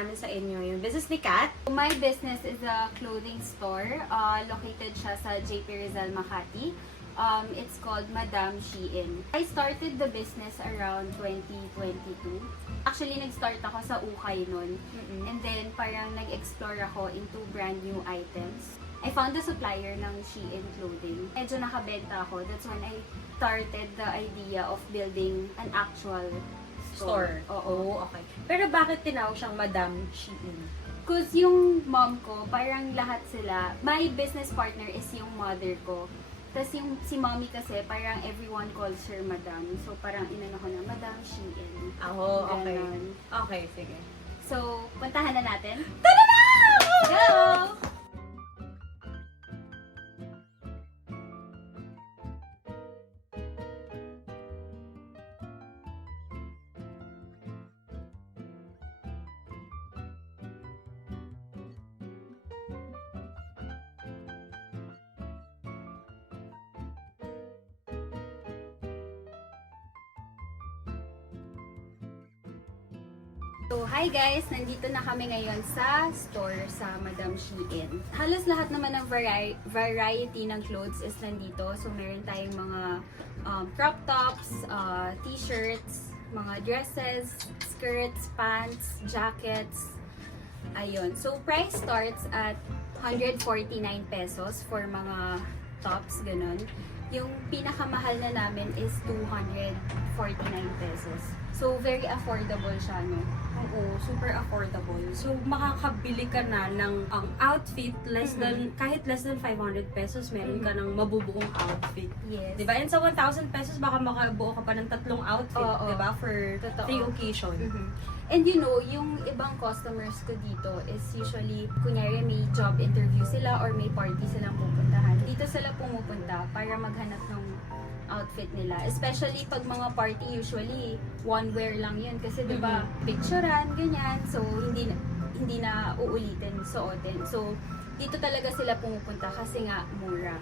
namin sa inyo yung business ni Kat. My business is a clothing store. Located siya sa JP Rizal, Makati. It's called Madam Shein. I started the business around 2022. Actually, nag-start ako sa ukay nun. And then, parang nag-explore ako into brand new items. I found a supplier ng Shein clothing. Medyo nakabenta ako. That's when I started the idea of building an actual store. Oo, okay. Pero bakit tinawag siyang Madam Shein? Because yung mom ko, parang lahat sila, my business partner is yung mother ko. Tapos yung si mommy kasi, parang everyone calls her Madam. So parang inano ko na, Madam Shein. Oo, okay. Ganon. Okay, sige. So, puntahan na natin. Tara na! Go! So, hi guys! Nandito na kami ngayon sa store sa Madam Shein. Halos lahat naman ng variety ng clothes is nandito. So, meron tayong mga crop tops, t-shirts, mga dresses, skirts, pants, jackets. Ayun. So, price starts at 149 pesos for mga tops, ganun. Yung pinakamahal na namin is 249 pesos. So, very affordable siya, no? Oo, super affordable. So, makakabili ka na ng ang outfit kahit less than 500 pesos, meron ka ng mabubuong outfit. Yes. Diba? And sa 1,000 pesos, baka makabuo ka pa ng 3 outfit, Oo. diba? For Totoo. 3 occasion. And you know, yung ibang customers ko dito is usually, kunyari may job interview sila or may party silang pupuntahan. Dito sila pumupunta para maghanap ng outfit nila. Especially pag mga party, usually one wear lang yun. Kasi diba, picturean, ganyan. So, hindi na uulitin, suotin. So, dito talaga sila pumupunta kasi nga mura.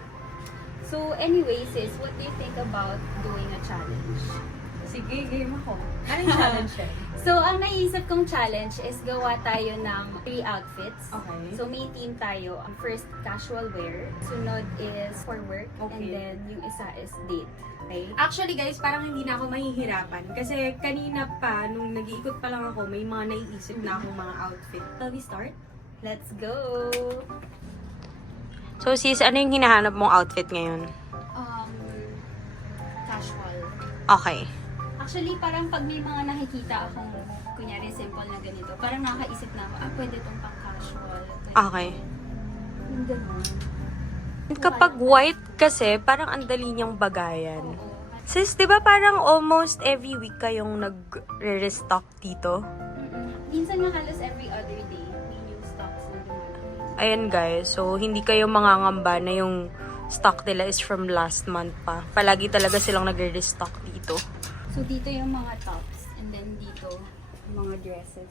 So, anyways, sis, what do you think about doing a challenge? Sige, game ako. Anong challenge siya? So, ang naisip kong challenge is gawa tayo ng 3 outfits. Okay. So, may team tayo. Ang first, casual wear. Sunod is for work. Okay. And then, yung isa is date. Okay? Actually guys, parang hindi na ako mahihirapan. Kasi kanina pa, nung nag-iikot pa lang ako, may mga naiisip na akong mga outfit. Shall we start? Let's go! So sis, ano yung hinahanap mong outfit ngayon? Casual. Okay. Actually, parang pag may mga nakikita akong, kunyari, simple na ganito, parang nakakaisip na ako, pwede itong pang casual. Okay. Yung ganun. Kapag white kasi, parang ang dali niyang bagayan. Oo. Sis, di ba parang almost every week kayong nag-restock dito? Minsan nga halos every other day, may new stocks na dumating. Ayan guys, so hindi kayo mangangamba na yung stock nila is from last month pa. Palagi talaga silang nagre-restock dito. So, dito yung mga tops, and then dito, yung mga dresses.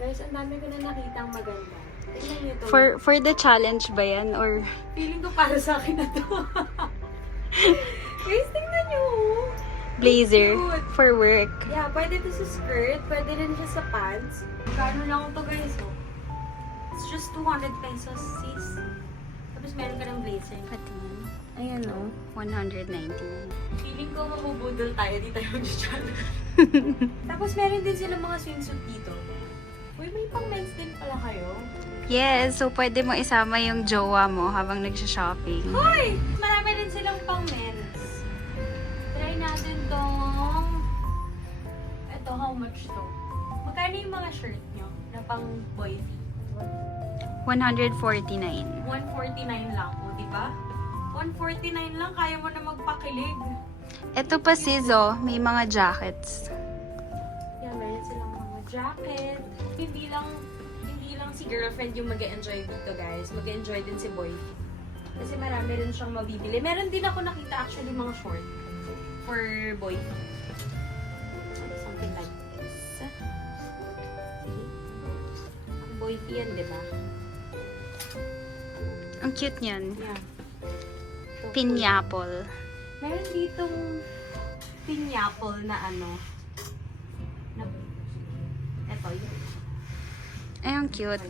Guys, ang dami ko na nakitang maganda. Tingnan niyo to. For the challenge ba yan, or? Feeling ko para sa akin na to. Guys, tingnan niyo. Blazer, Cute. for work. Yeah, pwede to sa skirt, pwede rin siya sa pants. Magkano lang to guys, oh. It's just 200 pesos, sis. Tapos meron ka ng blazer. Ayan o, 190. Feeling ko mabubudol tayo, di tayo mag-challenge. Tapos meron din silang mga swimsuit dito. Uy, may pang men's din pala kayo. Yes, so pwede mo isama yung jowa mo habang nagsha-shopping. Hoy! Marami rin silang pang men's. Try natin tong... Ito, how much to? Magkano yung mga shirt nyo na pang boy tee? 149. 149 lang, o, di ba? 149 lang, kaya mo na magpakilig. Ito pa sis, oh, may mga jackets. Yan, meron silang mga jacket. Hindi lang si girlfriend yung mag-enjoy dito, guys. Mag-enjoy din si boy. Kasi marami rin siyang mabibili. Meron din ako nakita actually mga short for boy. Something like this. Sige. Boy yan, di ba? Ang cute niyan. Yeah. Pineapple. Meron ditong pineapple na ano. Na, eto, yun. Ay, ang cute.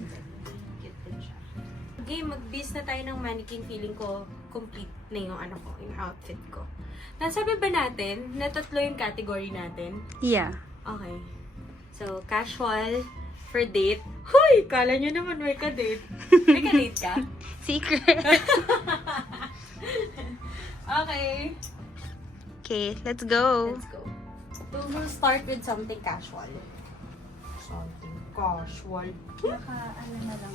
Cute din siya. Okay, mag-bis na tayo ng mannequin. Feeling ko complete na yung ano ko, yung outfit ko. Nasabi ba natin na tatlo yung category natin? Yeah. Okay. So, casual for date. Hoy! Kala nyo naman may ka-date. May ka-date ka? Secret. Okay. Okay, let's go. Let's go. So, we'll start with something casual. Something casual. Ano na lang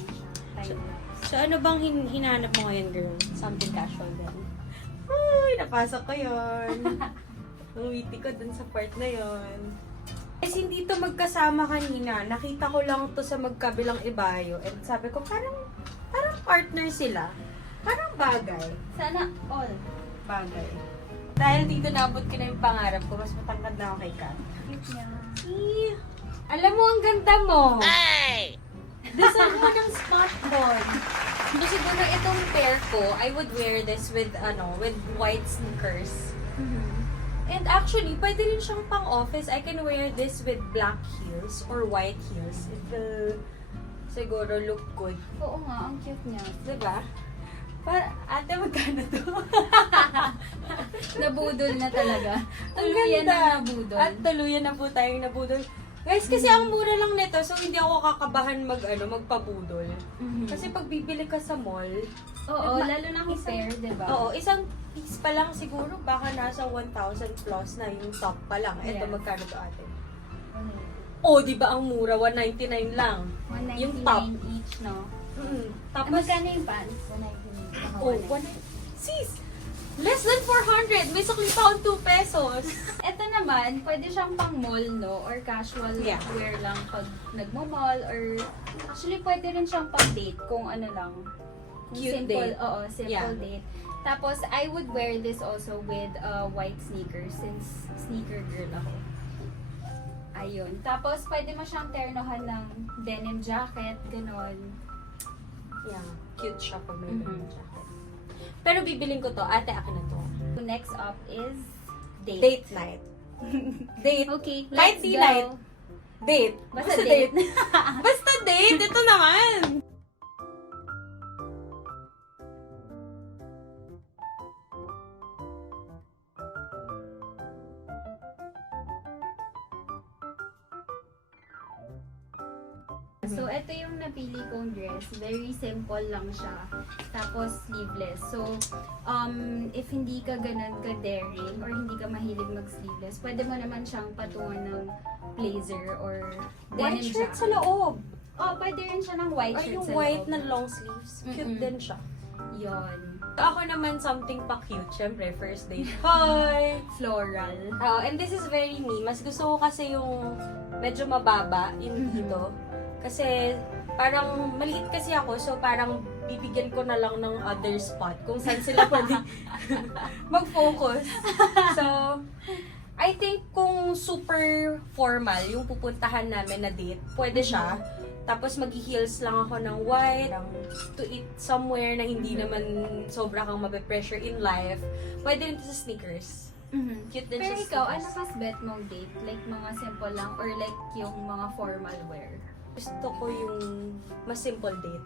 siya. So, ano bang hinanap mo ngayon, girl? Something casual din. Uy, napasok ko yun. Umiti ko dun sa part na yun. Kasi hindi to magkasama kanina. Nakita ko lang to sa magkabilang ibayo. And sabi ko, parang partner sila. Parang bagay. Sana all. Bagay. Dahil dito nabot ko na yung pangarap ko, mas matangkad na ako kay Kat. Cute niya. Alam mo, ang ganda mo! Hey! Design mo ng spot ball. So, siguro itong pair ko, I would wear this with, with white sneakers. And actually, pwede rin siyang pang-office. I can wear this with black heels or white heels. It will siguro look good. Oo nga, ang cute niya. Diba? Ate, magkano to? Nabudol na talaga. Ang Tuluyan ganda. na nabudol. At tuluyan na po tayong nabudol. Guys, kasi ang mura lang nito, so hindi ako kakabahan magpabudol. Kasi pag bibili ka sa mall, Oo, lalo na kung pair, diba? oo, isang piece pa lang siguro, baka nasa 1,000 plus na yung top pa lang. Ito, Yeah. magkano to ate? Oh, di ba ang mura? 199 lang. 199 Yung top. each, no? Tapos, Magkano yung pants? 199. oh, sis! Less than 400! May sakli pa akong 2 pesos. Ito naman, pwede siyang pang mall, no? Or casual Yeah. wear lang pag nagmo-mall. Or actually, pwede rin siyang pang date kung ano lang. Kung Cute simple, date. Oo, simple Yeah. date. Tapos, I would wear this also with white sneakers since sneaker girl ako. Ayun. Tapos, pwede mo siyang ternohan ng denim jacket, ganon. Yeah, cute siya pag may Mhm. ganun jacket. Pero bibiling ko to. Ate, akin na to. Next up is date. Date night. Date. Okay, Kahit let's di go. night. Date. Basta date. Basta date. Ito naman. So, ito yung napili kong dress. Very simple lang siya. Tapos, sleeveless. So, if hindi ka ganun ka-daring or hindi ka mahilig mag-sleeveless, pwede mo naman siyang patungan ng blazer or denim White shirt jacket. sa loob. Oh, pwede rin siya ng white Or shirt yung sa white loob. na long sleeves. Cute Mm-mm. din siya. Yon. Ako naman something pa cute. Siyempre, first date. Hi! Floral. Oh, and this is very me. Mas gusto ko kasi yung medyo mababa yung dito. Kasi parang maliit kasi ako, so parang bibigyan ko na lang ng other spot kung saan sila pwede mag-focus. So, I think kung super formal yung pupuntahan namin na date, pwede siya. Tapos mag-heels lang ako ng white, to eat somewhere na hindi naman sobra kang mabe-pressure in life. Pwede rin sa sneakers. Cute din Pero siya ikaw, ano sneakers. mas bet mong date? Like mga simple lang or like yung mga formal wear? Gusto ko yung mas simple date.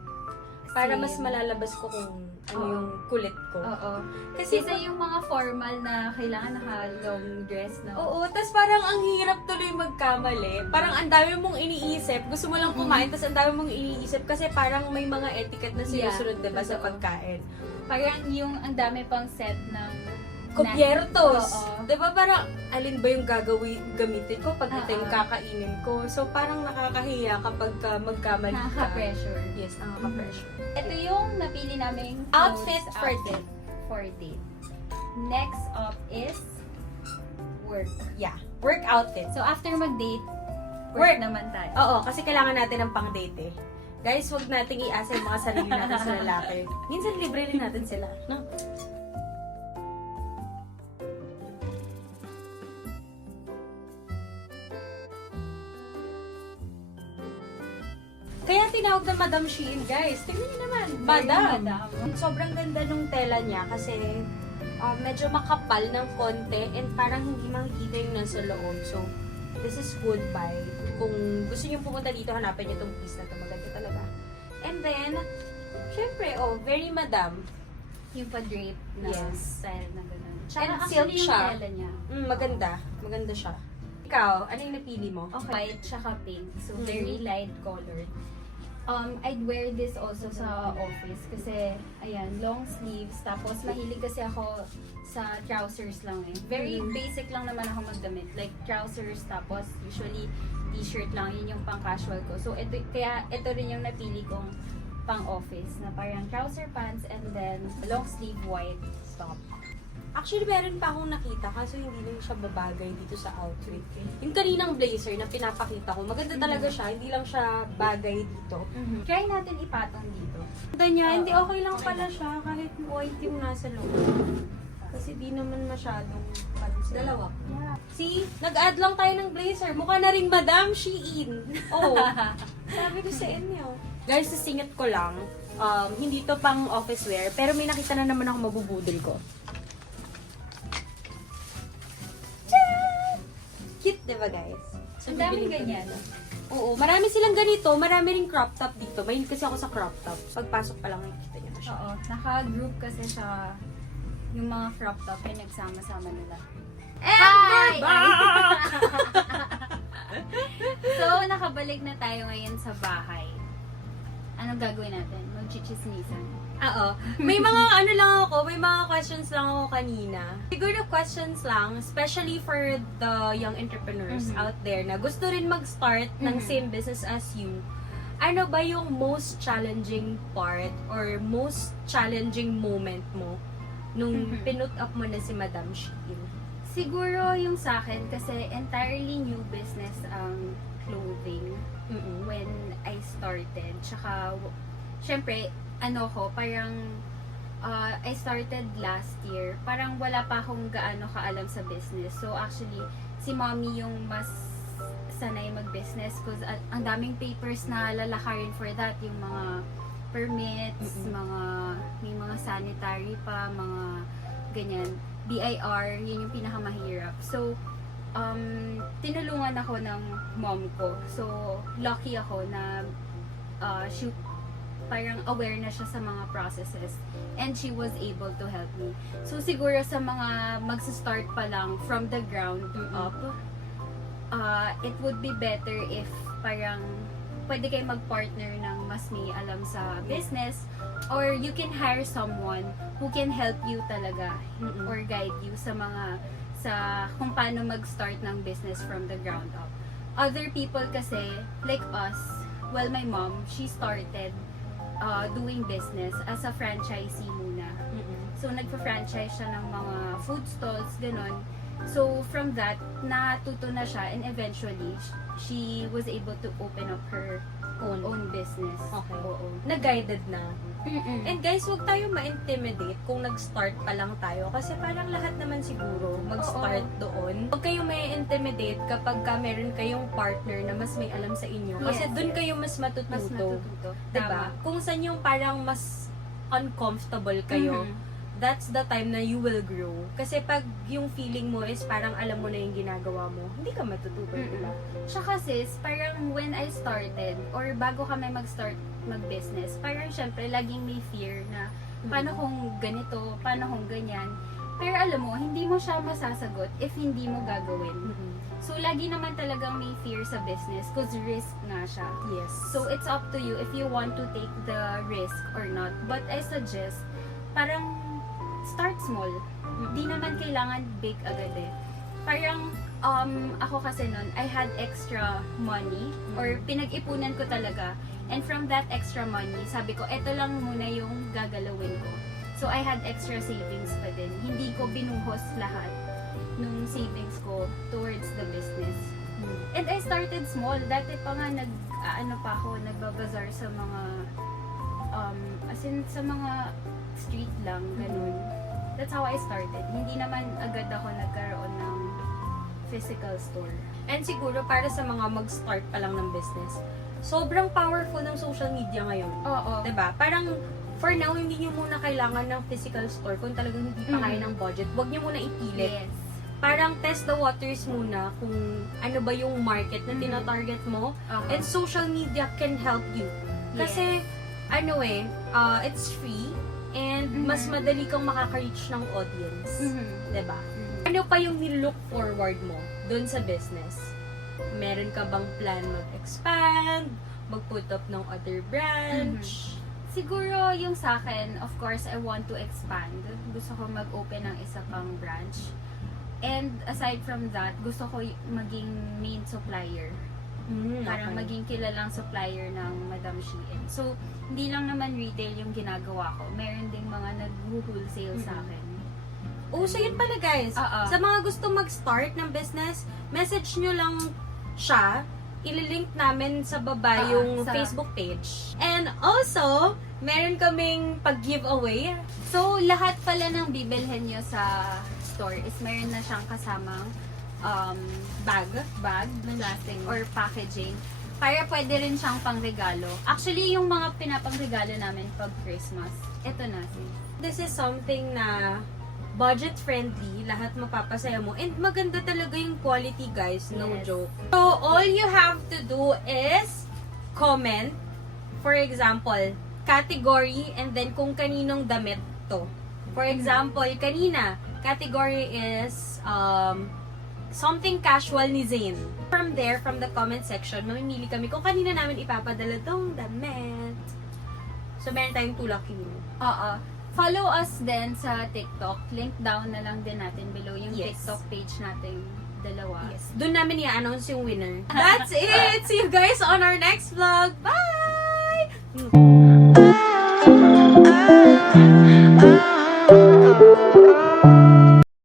Para mas Same. malalabas ko kung ano Oo. yung kulit ko. Oo. Kasi Kasi yung mga formal na kailangan naka-long dress na. oo, tas parang ang hirap tuloy magkamali. Parang ang dami mong iniisip. Gusto mo lang kumain, tas ang dami mong iniisip kasi parang may mga etiquette na sinusunod, diba, sa totoo. pagkain. Parang yung ang dami pang set ng Kopyertos. Oo. Diba parang alin ba yung gamitin ko pag ito Oo. yung kakainin ko. So parang nakakahiya kapag magkamali ka. Nakaka-pressure. Yes, nakaka-pressure. Ito yung napili naming Outfit clothes for outfit for date. Next up is work. Yeah. Work outfit. So after mag-date, Work. work naman tayo. Oo, kasi kailangan natin ng pang-date eh. Guys, wag nating iasa yung mga sarili natin sa lalaki. Minsan libre rin natin sila, no? Kaya tinawag na Madam Shein, guys. Tingnan niyo naman. Madam. Sobrang ganda nung tela niya kasi medyo makapal ng konti and parang hindi makikita yung nasa loob. So, this is good buy. Kung gusto niyo pumunta dito, hanapin niyo tong piece na to. Maganda talaga. And then, syempre, very Madam. Yung pa-drape na Yes. style na gano'n. And Tsaka silk actually yung siya. tela niya. Maganda. Maganda siya. Ikaw, ano yung napili mo? White tsaka pink. So, Mhm. very light colored. I'd wear this also sa office kasi, ayan, long sleeves. Tapos, mahilig kasi ako sa trousers lang eh. Very Mhm. basic lang naman ako magdamit. Like, trousers, tapos usually t-shirt lang. Yun yung pang-casual ko. So, kaya ito rin yung napili kong pang-office na parang trouser pants and then long sleeve white top. Actually, meron pa akong nakita kaso hindi lang siya babagay dito sa outfit. Yung kaninang blazer na pinapakita ko, maganda talaga siya. Hindi lang siya bagay dito. Try natin ipatong dito. Ganda niya, Oo. hindi okay lang pala siya kahit white yung nasa loob. Kasi di naman masyadong pansin. Dalawa. See? Nag-add lang tayo ng blazer. Mukha na rin Madam Shein. Oh, sabi ko sa inyo. Guys, sisingit ko lang. Hindi to pang office wear, pero may nakita na naman ako mabubudol ko. Cute, diba guys? So, Ang daming bibili ko ganyan. dito. Oo, marami silang ganito. Marami ring crop top dito. Mahilig kasi ako sa crop top. Pagpasok pa lang nakikita niyo na siya. Oo. Naka-group kasi siya yung mga crop top ay nagsama-sama nila. Hi! So, nakabalik na tayo ngayon sa bahay. Anong gagawin natin? Mag-chichismisan. Oo. May mga may mga questions lang ako kanina. Siguro questions lang, especially for the young entrepreneurs Mhm. out there na gusto rin mag-start ng Mhm. same business as you. Ano ba yung most challenging part or most challenging moment mo nung Mhm. pinut up mo na si Madam Shein? Siguro yung sa akin, kasi entirely new business ang clothing when I started. Tsaka, syempre, parang I started last year. Parang wala pa akong gaano kaalam sa business. So, actually, si mommy yung mas sanay mag-business because ang daming papers na lalakarin for that. Yung mga permits, may mga sanitary pa, mga ganyan. BIR, yun yung pinakamahirap. So, tinulungan ako ng mom ko. So, lucky ako na she parang aware na siya sa mga processes and she was able to help me. So, siguro sa mga magsa-start pa lang from the ground up, it would be better if parang pwede kayo mag-partner ng mas may alam sa business or you can hire someone who can help you talaga or guide you sa kung paano mag-start ng business from the ground up. Other people kasi, like us, well, my mom, she started doing business as a franchisee muna. So, nagpa-franchise siya ng mga food stalls, ganun. So, from that, natuto na siya and eventually, she was able to open up her own business. Okay. Oo. Na-guided na. And And guys, huwag tayo ma-intimidate kung nag-start pa lang tayo. Kasi parang lahat naman siguro mag-start doon. Huwag kayo ma-intimidate kapag meron kayong partner na mas may alam sa inyo. Kasi Yes, doon yes. kayo mas matututo. mas matututo. Diba? Kung saan yung parang mas uncomfortable kayo, that's the time na you will grow. Kasi pag yung feeling mo is parang alam mo na yung ginagawa mo, hindi ka matututo, diba? Tsaka sis, parang when I started, or bago kami mag-start mag-business, parang syempre, laging may fear na, paano kung ganito, paano kung ganyan. Pero alam mo, hindi mo siya masasagot if hindi mo gagawin. So, lagi naman talagang may fear sa business because risk nga siya. Yes. So, it's up to you if you want to take the risk or not. But I suggest, parang start small. Di naman kailangan big agad eh. Parang, ako kasi nun, I had extra money or pinag-ipunan ko talaga. And from that extra money, sabi ko, eto lang muna yung gagalawin ko. So, I had extra savings pa din. Hindi ko binuhos lahat nung savings ko towards the business. And I started small. Dati pa nga, nagbabazar sa mga, sa mga street lang, ganun. That's how I started. Hindi naman agad ako nagkaroon ng physical store. And siguro para sa mga mag-start pa lang ng business, sobrang powerful ng social media ngayon. Oo. Diba? Parang, for now, hindi nyo muna kailangan ng physical store kung talagang hindi pa kaya ng budget. Huwag nyo muna ipilit. Yes. Parang test the waters muna kung ano ba yung market na tina-target mo. Oo. And social media can help you. Kasi, it's free and mas madali kang makaka-reach ng audience. Diba? Ano pa yung nilook forward mo dun sa business? Meron ka bang plan mag-expand? Mag-put up ng other branch? Siguro yung sa akin, of course, I want to expand. Gusto ko mag-open ng isa pang branch. And aside from that, gusto ko maging main supplier. Para maging kilalang supplier ng Madam Shein. So, hindi lang naman retail yung ginagawa ko. Meron ding mga nag-wholesale sa akin. So yun pala guys. Sa mga gusto mag-start ng business, message nyo lang siya. Ililink namin sa baba yung sa Facebook page. And also, meron kaming pag-giveaway. So, lahat pala ng bibilhin nyo sa store is meron na siyang kasamang bag, plastic, or packaging. Para pwede rin siyang pangregalo. Actually, yung mga pinapangregalo namin pag Christmas, ito na. This is something na budget-friendly, lahat mapapasaya mo. And maganda talaga yung quality, guys. No Yes. joke. So, all you have to do is comment. For example, category and then kung kaninong damit to. For example, kanina, category is something casual ni Zane. From there, from the comment section, mamimili kami kung kanina namin ipapadala tong damit. So, meron tayong 2 lucky winner. Oo. Follow us din sa TikTok. Link down na lang din natin below yung Yes. TikTok page natin dalawa. Yes. Doon namin i-announce yung winner. That's it! See you guys on our next vlog. Bye!